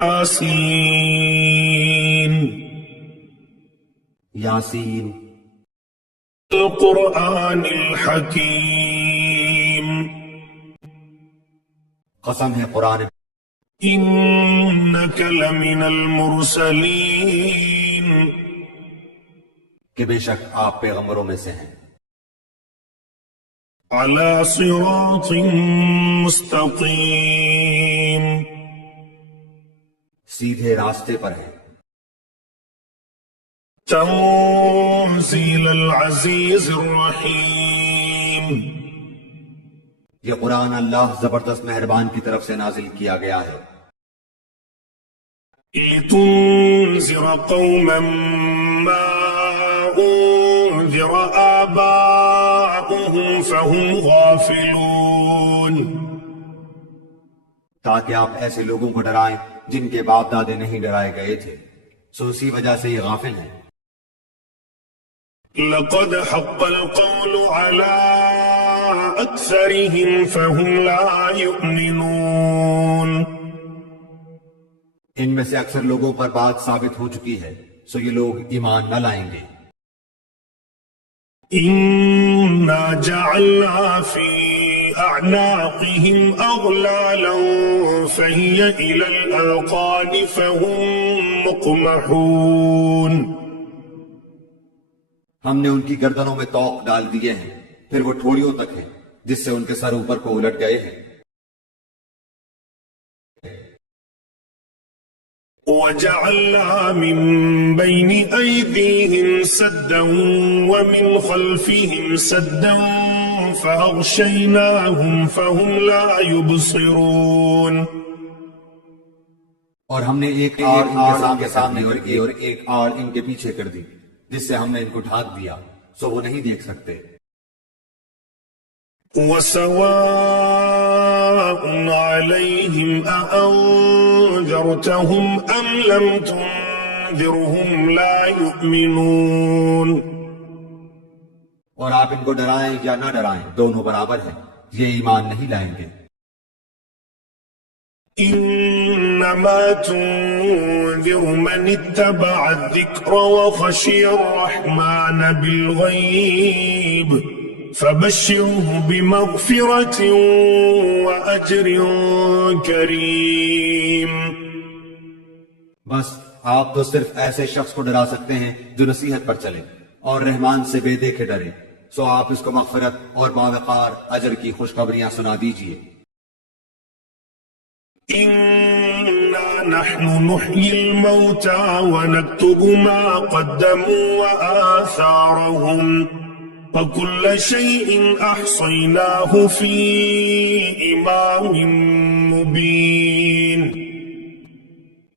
ياسين یاسین القرآن الحكيم قسم ہے قرآن إنك لمن المرسلين کہ بے شک آپ پیغمبروں میں سے ہیں، على صراط مستقيم سیدھے راستے پر ہیں، تنزيل العزيز الرحيم یہ قرآن اللہ زبردست مہربان کی طرف سے نازل کیا گیا ہے، لتنذر قوما ما أنذر آباؤهم فهم غافلون تاکہ آپ ایسے لوگوں کو ڈرائیں جن کے باپ دادے نہیں ڈرائے گئے تھے، سو اسی وجہ سے یہ غافل ہیں۔ لقد حق القول على أكثرهم فهم لا يؤمنون ان میں سے اکثر لوگوں پر بات ثابت ہو چکی ہے، سو یہ لوگ ایمان نہ لائیں گے۔ إنا جعلنا في أعناقهم أغلالا فهي إلى الأذقان فهم مقمحون ہم نے ان کی گردنوں میں طوق ڈال دیے ہیں، پھر وہ ٹھوڑیوں تک ہیں جس سے ان کے سر اوپر کو الٹ گئے ہیں۔ وجعلنا من بين أيديهم سدا ومن خلفهم سدا فأغشيناهم فهم لا يبصرون اور ہم نے ایک آڑ ان کے سامنے اور ایک آڑ ان کے پیچھے کر دی، جس سے ہم نے ان کو ڈھانک دیا، سو وہ نہیں دیکھ سکتے۔ وسواء عليهم أأنذرتهم أم لم تنذرهم لا يؤمنون اور آپ ان کو ڈرائیں یا نہ ڈرائیں دونوں برابر ہیں، یہ ایمان نہیں لائیں گے۔ إنما تنذر من اتبع الذكر وخشي الرحمن بالغيب فبشره بمغفرة وأجر كريم بس آپ تو صرف ایسے شخص کو ڈرا سکتے ہیں جو نصیحت پر چلے اور رحمان سے بے دیکھے ڈرے، سو آپ اس کو مغفرت اور باوقار اجر کی خوشخبریاں سنا دیجئے۔ إنا نحن نحيي الموتى ونكتب ما قدموا وآثارهم وكل شيء أحصيناه في إمام مبين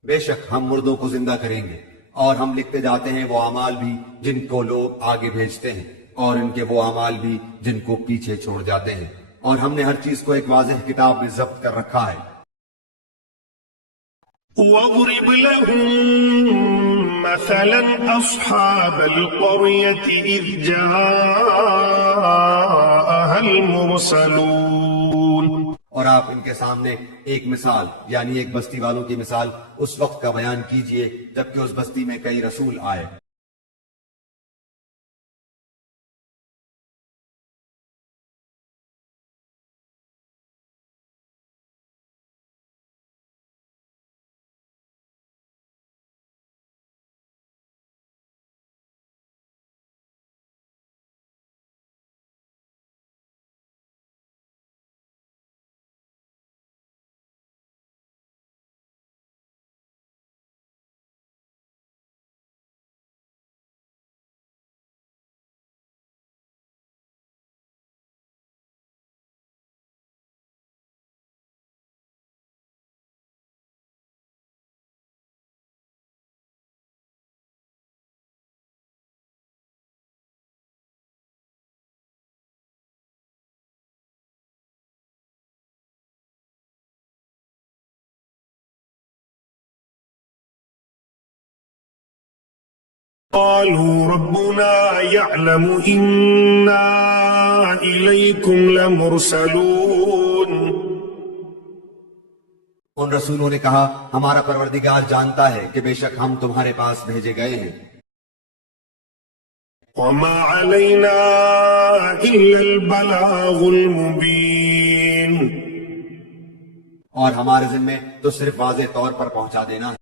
بے شک ہم مردوں کو زندہ کریں گے اور ہم لکھتے جاتے ہیں وہ اعمال بھی جن کو لوگ آگے بھیجتے ہیں اور ان کے وہ اعمال بھی جن کو پیچھے چھوڑ جاتے ہیں، اور ہم نے ہر چیز کو ایک واضح کتاب میں ضبط کر رکھا ہے۔ واضرب لهم مثلا أصحاب القرية إذ جاءها المرسلون اور آپ ان کے سامنے ایک مثال یعنی ایک بستی والوں کی مثال اس وقت کا بیان کیجئے جبکہ اس بستی میں کئی رسول آئے۔ قالوا ربنا يعلم إنا إليكم لمرسلون ان رسولوں نے کہا ہمارا پروردگار جانتا ہے کہ بے شک ہم تمہارے پاس بھیجے گئے ہیں، وما علينا إلا البلاغ المبين. اور ہمارے ذمے تو صرف واضح طور پر پہنچا دینا ہے۔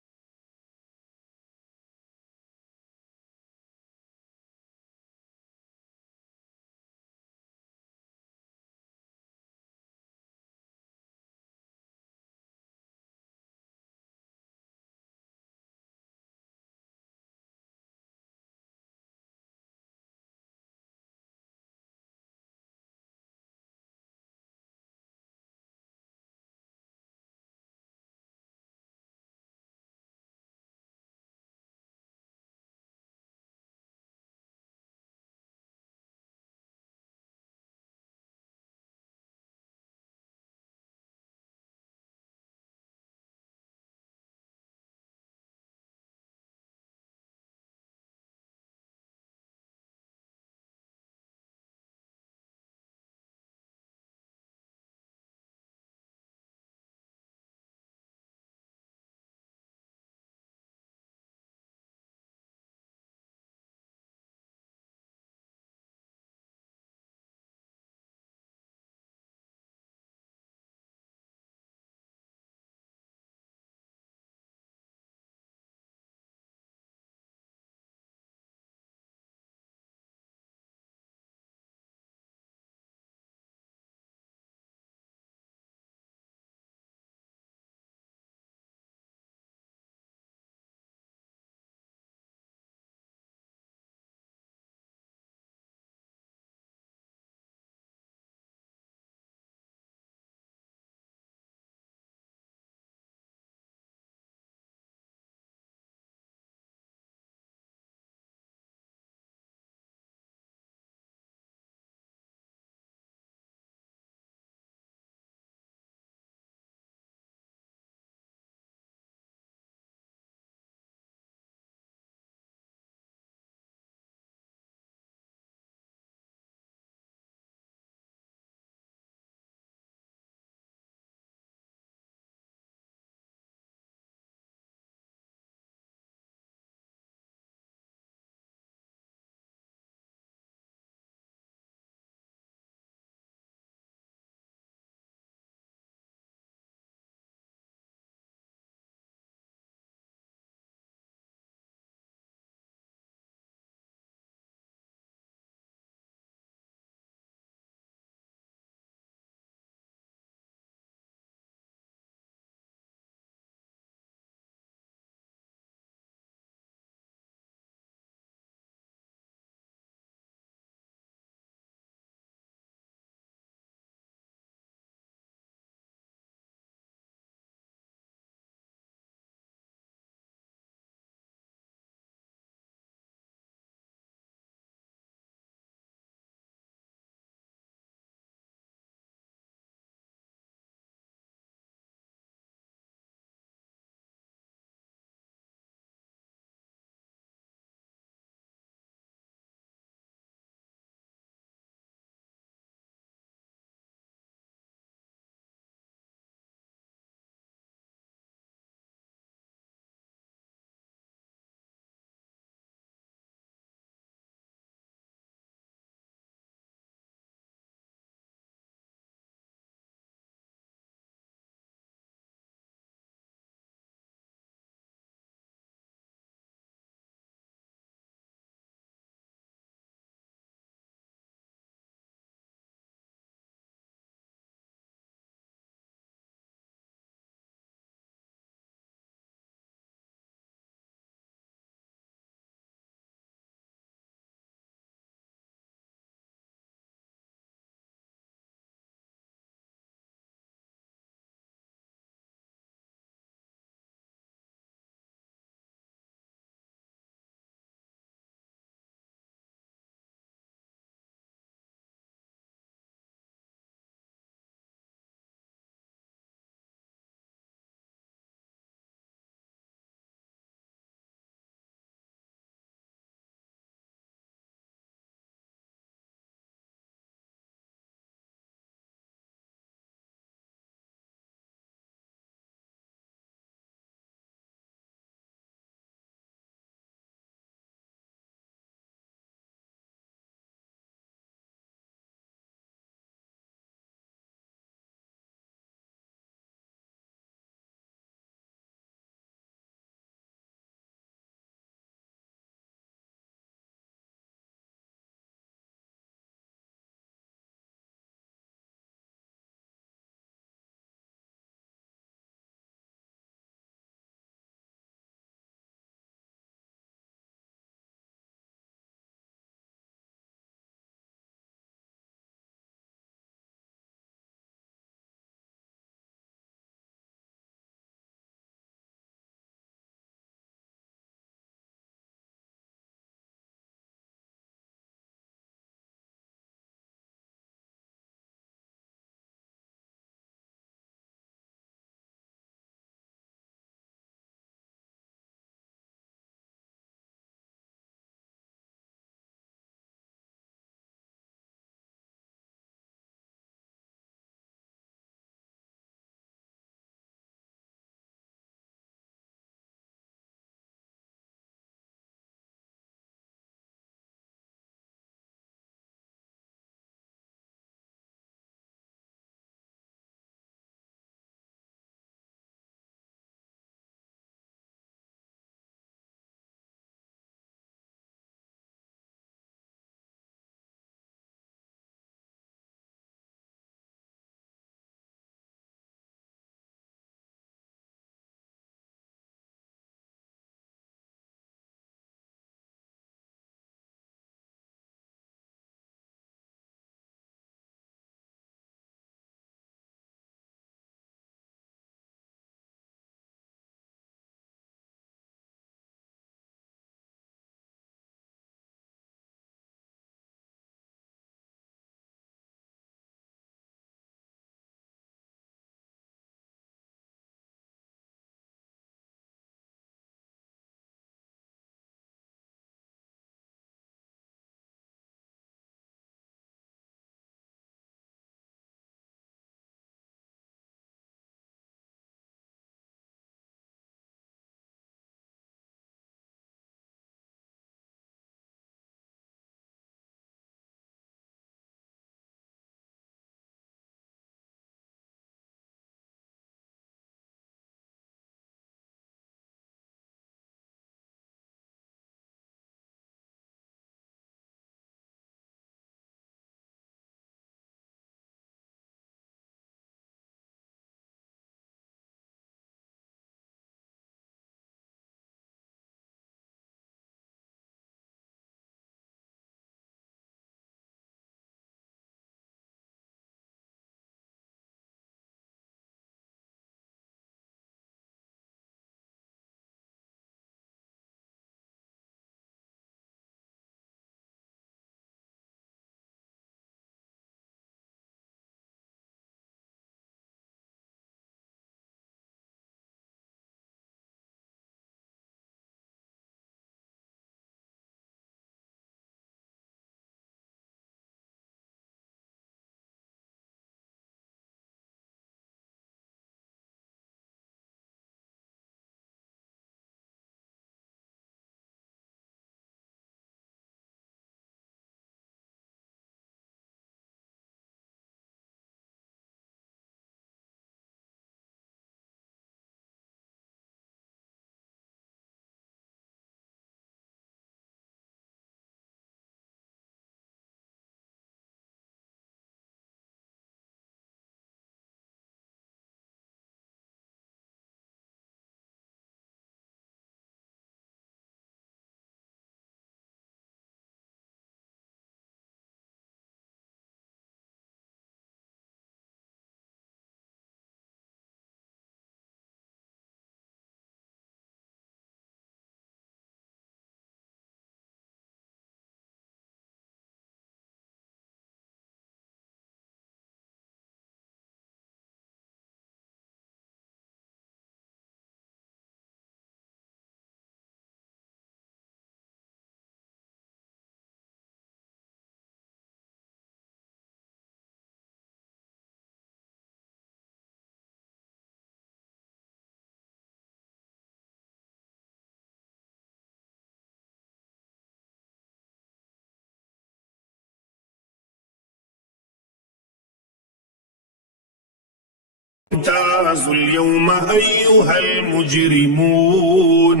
امتازوا اليوم أيها المجرمون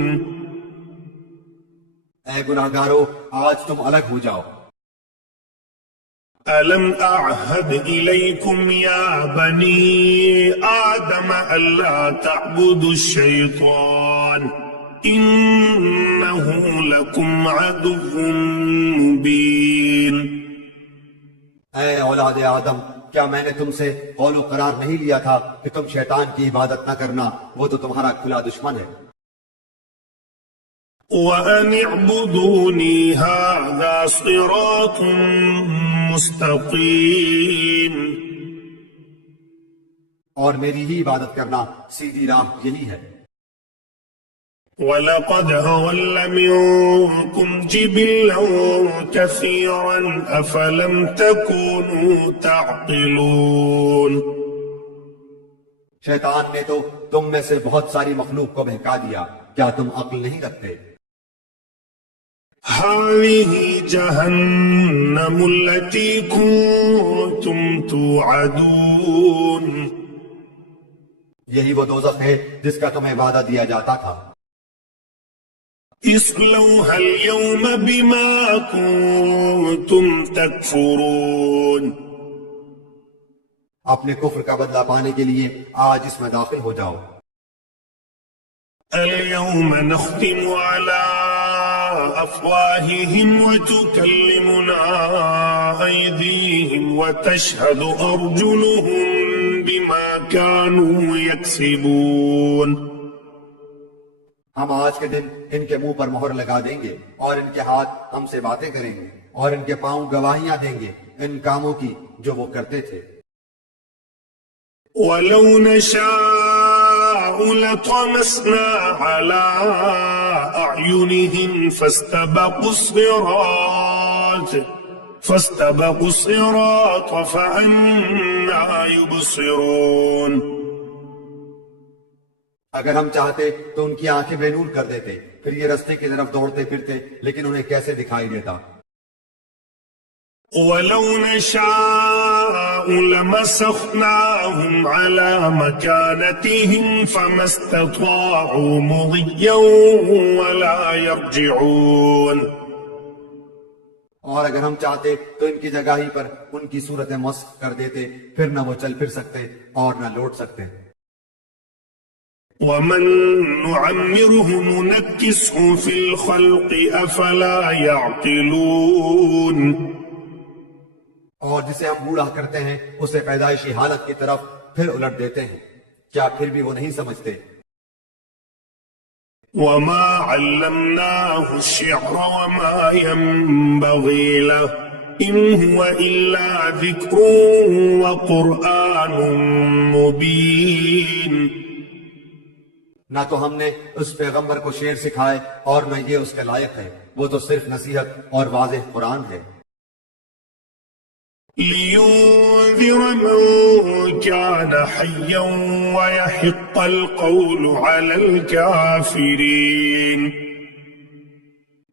اے گناہگارو، آج تم الگ ہو جاؤ۔ ألم أعهد إليكم يا بني آدم ألا تعبدوا الشيطان إنه لكم عدو مبين اے اولاد آدم، کیا میں نے تم سے قول و قرار نہیں لیا تھا کہ تم شیطان کی عبادت نہ کرنا؟ وہ تو تمہارا کھلا دشمن ہے۔ وأن اعبدوني هذا صراط مستقيم اور میری ہی عبادت کرنا سیدھی راہ یہی ہے۔ وَلَقَدْ أَضَلَّ مِنكُمْ جِبِلًّا كَثِيرًا أَفَلَمْ تَكُونُوا تَعْقِلُونَ شیطان نے تو تم میں سے بہت ساری مخلوق کو بہکا دیا، کیا تم عقل نہیں رکھتے؟ هَذِهِ جَهَنَّمُ الَّتِي كُنتُمْ تُوعَدُونَ یہی وہ دوزخ ہے جس کا تمہیں وعدہ دیا جاتا تھا۔ اصلوها اليوم بما كنتم تكفرون اپنے کفر کا بدلہ پانے کے لیے آج اس میں داخل ہو جاؤ۔ اليوم نختم على أفواههم وتكلمنا أيديهم وتشهد أرجلهم بما كانوا يكسبون ہم آج کے دن ان کے منہ پر مہر لگا دیں گے اور ان کے ہاتھ ہم سے باتیں کریں گے اور ان کے پاؤں گواہیاں دیں گے ان کاموں کی جو وہ کرتے تھے۔ وَلَوْ نَشَاءُ لَطَمَسْنَا عَلَىٰ أَعْيُنِهِمْ فَاسْتَبَقُوا الصِّرَاطَ فَأَنَّىٰ يُبْصِرُونَ اگر ہم چاہتے تو ان کی آنکھیں بے نور کر دیتے، پھر یہ رستے کی طرف دوڑتے پھرتے، لیکن انہیں کیسے دکھائی دیتا؟ وَلَوْ نَشَاءُ لَمَسَخْنَاهُمْ عَلَىٰ مَكَانَتِهِمْ فَمَا اسْتَطَاعُوا مُضِيًّا وَلَا يَرْجِعُونَ اور اگر ہم چاہتے تو ان کی جگہ ہی پر ان کی صورت مسخ کر دیتے، پھر نہ وہ چل پھر سکتے اور نہ لوٹ سکتے۔ وَمَن نُعَمِّرْهُ نُنَكِّسْهُ فِي الْخَلْقِ أَفَلَا يَعْقِلُونَ اور جسے ہم بوڑھا کرتے ہیں اسے پیدائشی حالت کی طرف پھر الٹ دیتے ہیں، کیا پھر بھی وہ نہیں سمجھتے؟ وَمَا عَلَّمْنَاهُ الشِّعْرَ وَمَا يَنبَغِي لَهُ إِنْ هُوَ إِلَّا ذِكْرٌ وَقُرْآنٌ مُبِينٌ نہ تو ہم نے اس پیغمبر کو شعر سکھائے اور نہ یہ اس کے لائق ہے، وہ تو صرف نصیحت اور واضح قرآن ہے۔ لِيُنذِرَ مَن كَانَ حَيًّا وَيَحِقَّ الْقَوْلُ عَلَى الْكَافِرِينَ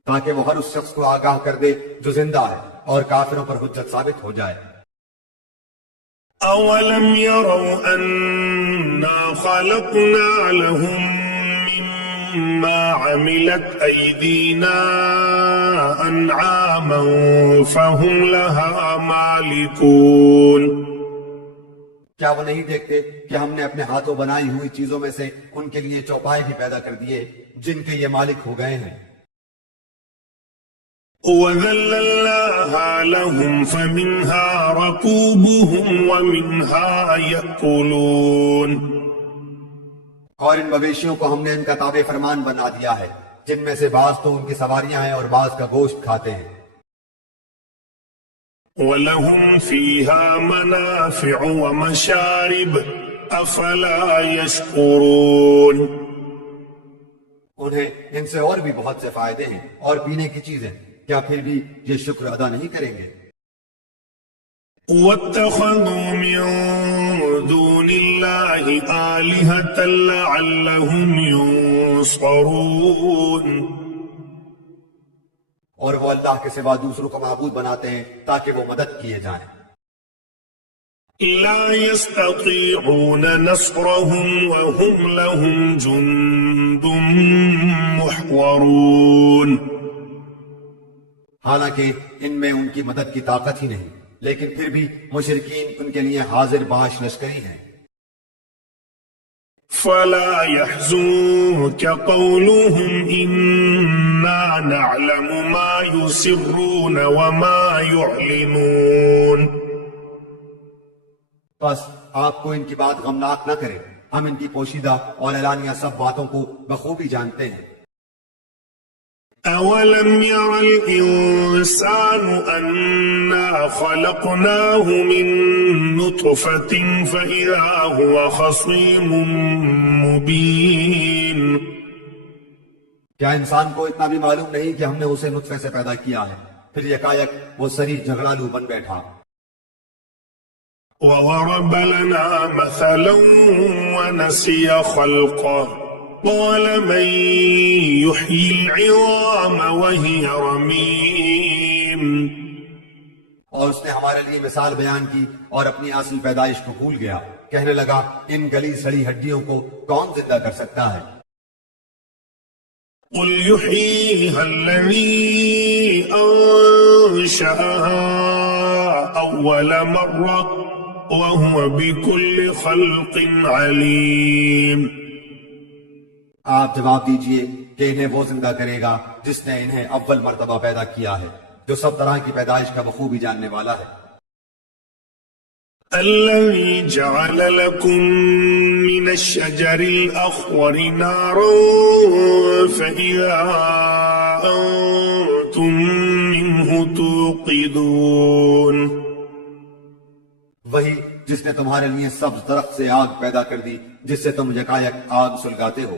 تاکہ وہ ہر اس شخص کو آگاہ کر دے جو زندہ ہے اور کافروں پر حجت ثابت ہو جائے۔ أَوَلَمْ يَرَوْا أَنَّا خَلَقْنَا لَهُم مِّمَّا عَمِلَتْ أَيْدِينَا أَنْعَامًا فَهُمْ لَهَا مَالِكُونَ کیا وہ نہیں دیکھتے کہ ہم نے اپنے ہاتھوں بنائی ہوئی چیزوں میں سے ان کے لیے چوپائے بھی پیدا کر دیے جن کے یہ مالک ہو گئے ہیں؟ وَذَلَّلْنَاهَا لَهُمْ فَمِنْهَا رَكُوبُهُمْ وَمِنْهَا يَأْكُلُونَ اور ان مویشیوں کو ہم نے ان کا تابع فرمان بنا دیا ہے، جن میں سے بعض تو ان کی سواریاں ہیں اور بعض کا گوشت کھاتے ہیں۔ وَلَهُمْ فِيهَا مَنَافِعُ وَمَشَارِبُ أَفَلَا يَشْكُرُونَ انہیں ان سے اور بھی بہت سے فائدے ہیں اور پینے کی چیزیں، کیا پھر بھی یہ شکر ادا نہیں کریں گے؟ وَاتَّخَذُوا مِن دُونِ اللَّهِ آلِهَةً لَعَلَّهُمْ يُنصَرُونَ اور وہ اللہ کے سوا دوسروں کو معبود بناتے ہیں تاکہ وہ مدد کیے جائیں۔ لا يستطيعون نصرهم وهم لهم جند محضرون. حالانکہ ان میں ان کی مدد کی طاقت ہی نہیں، لیکن پھر بھی مشرکین ان کے لیے حاضر باش لشکری ہیں. فلا يحزنك قولهم إنا نعلم ما يسرون وما يعلنون. بس آپ کو ان کی بات غمناک نہ کرے، ہم ان کی پوشیدہ اور اعلانیہ سب باتوں کو بخوبی جانتے ہیں. أولم ير الإنسان أنا خلقناه من نطفة فإذا هو خصيم مبين. کیا انسان کو اتنا بھی معلوم نہیں کہ ہم نے اسے نطفے سے پیدا کیا ہے، پھر یکایک وہ سری جھگڑالو بن بیٹھا. وضرب لنا مثلا ونسي خلقه قال من يحيي العظام وهي رميم. اور اس نے ہمارے لیے مثال بیان کی اور اپنی اصل پیدائش کو بھول گیا. کہنے لگا ان گلی سڑی ہڈیوں کو کون زندہ کر سکتا ہے؟ قل يحييها الذي أنشأها أول مرة وهو بكل خلق عليم. آپ جواب دیجئے کہ انہیں وہ زندہ کرے گا جس نے انہیں اول مرتبہ پیدا کیا ہے، جو سب طرح کی پیدائش کا بخوبی جاننے والا ہے. الذي جعل لكم من الشجر الأخضر نارا فإذا أنتم منه توقدون. وہی جس نے تمہارے لیے سبز درخت سے آگ پیدا کر دی جس سے تم یکایک آگ سلگاتے ہو.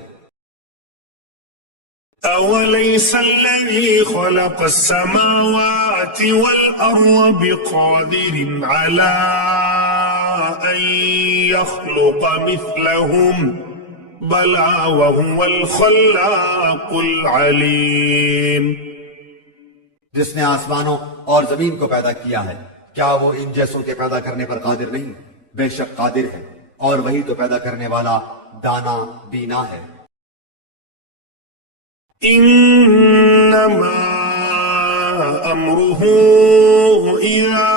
أوليس الذي خلق السماوات والأرض بقادر على أن يخلق مثلهم بلى وهو الخلاق العليم. جس نے آسمانوں اور زمین کو پیدا کیا ہے، کیا وہ ان جیسوں کے پیدا کرنے پر قادر نہیں؟ بے شک قادر ہے، اور وہی تو پیدا کرنے والا دانا بینا ہے. إنما أمره إذا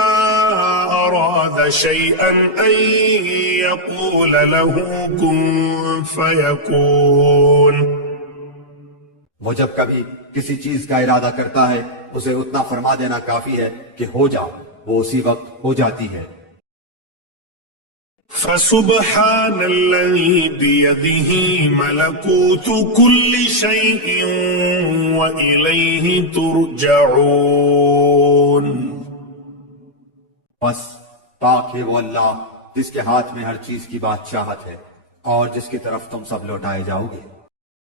أراد شيئا أن يقول له كن فيكون. وہ جب کبھی کسی چیز کا ارادہ کرتا ہے اسے اتنا فرما دینا کافی ہے کہ ہو جا، وہ اسی وقت ہو جاتی ہے. فسبحان الذي بيده ملكوت كل شيء وإليه ترجعون. بس پاک ہے وہ اللہ جس کے ہاتھ میں ہر چیز کی بادشاہت ہے اور جس کی طرف تم سب لوٹائے جاؤ گے.